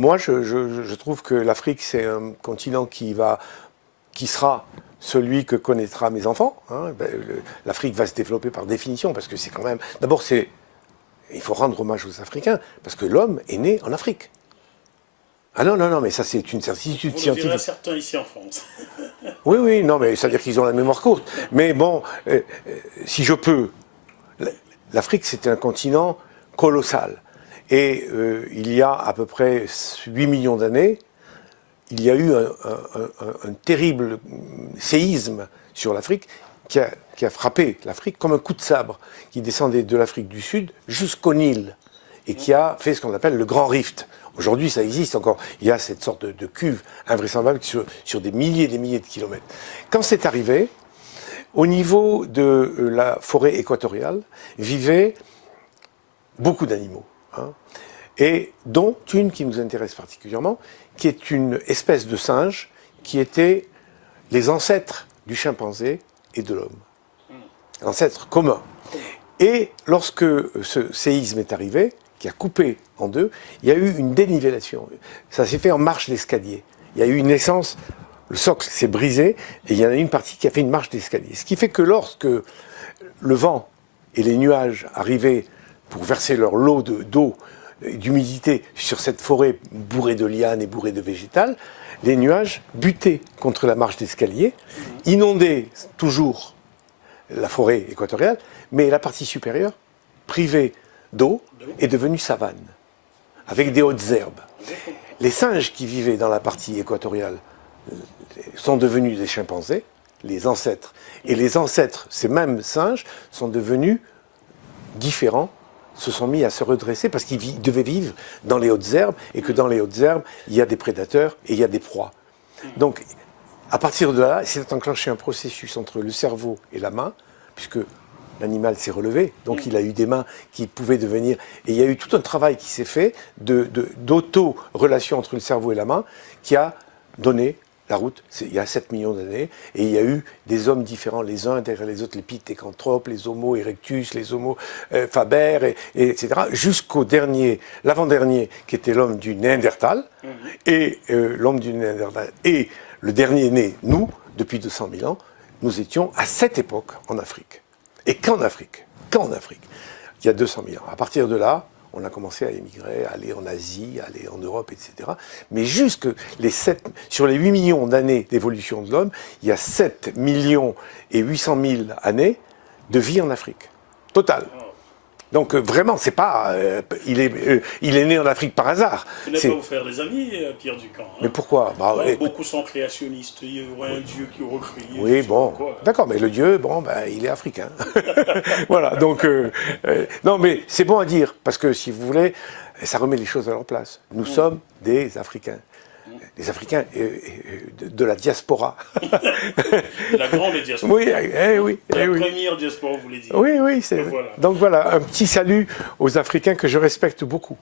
Moi, je trouve que l'Afrique, c'est un continent qui sera celui que connaîtra mes enfants. Hein. L'Afrique va se développer par définition, parce que c'est quand même... D'abord, il faut rendre hommage aux Africains, parce que l'homme est né en Afrique. Ah non, non, non, mais ça c'est une certitude Vous le scientifique. direz à certains ici en France. Oui, oui, non, mais ça veut dire qu'ils ont la mémoire courte. Mais bon, si je peux, l'Afrique c'est un continent colossal. Et il y a à peu près 8 millions d'années, il y a eu un terrible séisme sur l'Afrique qui a frappé l'Afrique comme un coup de sabre, qui descendait de l'Afrique du Sud jusqu'au Nil et qui a fait ce qu'on appelle le Grand Rift. Aujourd'hui, ça existe encore. Il y a cette sorte de cuve invraisemblable sur des milliers et des milliers de kilomètres. Quand c'est arrivé, au niveau de la forêt équatoriale, vivaient beaucoup d'animaux. Hein, et dont une qui nous intéresse particulièrement, qui est une espèce de singe qui était les ancêtres du chimpanzé et de l'homme. L'ancêtre commun. Et lorsque ce séisme est arrivé, qui a coupé en deux, il y a eu une dénivellation. Ça s'est fait en marche d'escalier. Il y a eu une naissance, le socle s'est brisé, et il y en a une partie qui a fait une marche d'escalier. Ce qui fait que lorsque le vent et les nuages arrivaient pour verser leur lot d'eau, d'humidité sur cette forêt bourrée de lianes et bourrée de végétal, les nuages butaient contre la marche d'escalier, inondaient toujours la forêt équatoriale, mais la partie supérieure, privée d'eau, est devenue savane, avec des hautes herbes. Les singes qui vivaient dans la partie équatoriale sont devenus des chimpanzés, les ancêtres. Et les ancêtres, ces mêmes singes, sont devenus différents, se sont mis à se redresser parce qu'ils devaient vivre dans les hautes herbes et que dans les hautes herbes, il y a des prédateurs et il y a des proies. Donc, à partir de là, s'est enclenché un processus entre le cerveau et la main, puisque l'animal s'est relevé, donc il a eu des mains qui pouvaient devenir... Et il y a eu tout un travail qui s'est fait d'auto-relation entre le cerveau et la main qui a donné la route, il y a 7 millions d'années, et il y a eu des hommes différents les uns derrière les autres, les pithécanthropes, les homo erectus, les homo faber, etc., jusqu'au dernier, l'avant-dernier, qui était l'homme du Néandertal, et l'homme du Néandertal, et le dernier né, nous, depuis 200 000 ans, nous étions à cette époque en Afrique. Et qu'en Afrique, il y a 200 000 ans. À partir de là, on a commencé à émigrer, à aller en Asie, à aller en Europe, etc. Mais sur les 8 millions d'années d'évolution de l'homme, il y a 7 millions et 800 000 années de vie en Afrique. Total. Donc vraiment, c'est pas, il est né en Afrique par hasard. Vous n'allez pas vous faire des amis, Pierre Ducamp. Hein. Mais pourquoi beaucoup sont créationnistes. Il y aurait un Dieu qui aurait créé. Oui, bon, d'accord, mais le Dieu, bon, il est africain. Voilà, donc, non, mais c'est bon à dire, parce que si vous voulez, ça remet les choses à leur place. Nous sommes des Africains. Les Africains de la diaspora. La grande diaspora. Oui, oui. La première diaspora, vous voulez dire. Oui, oui. Voilà. Donc voilà, un petit salut aux Africains que je respecte beaucoup.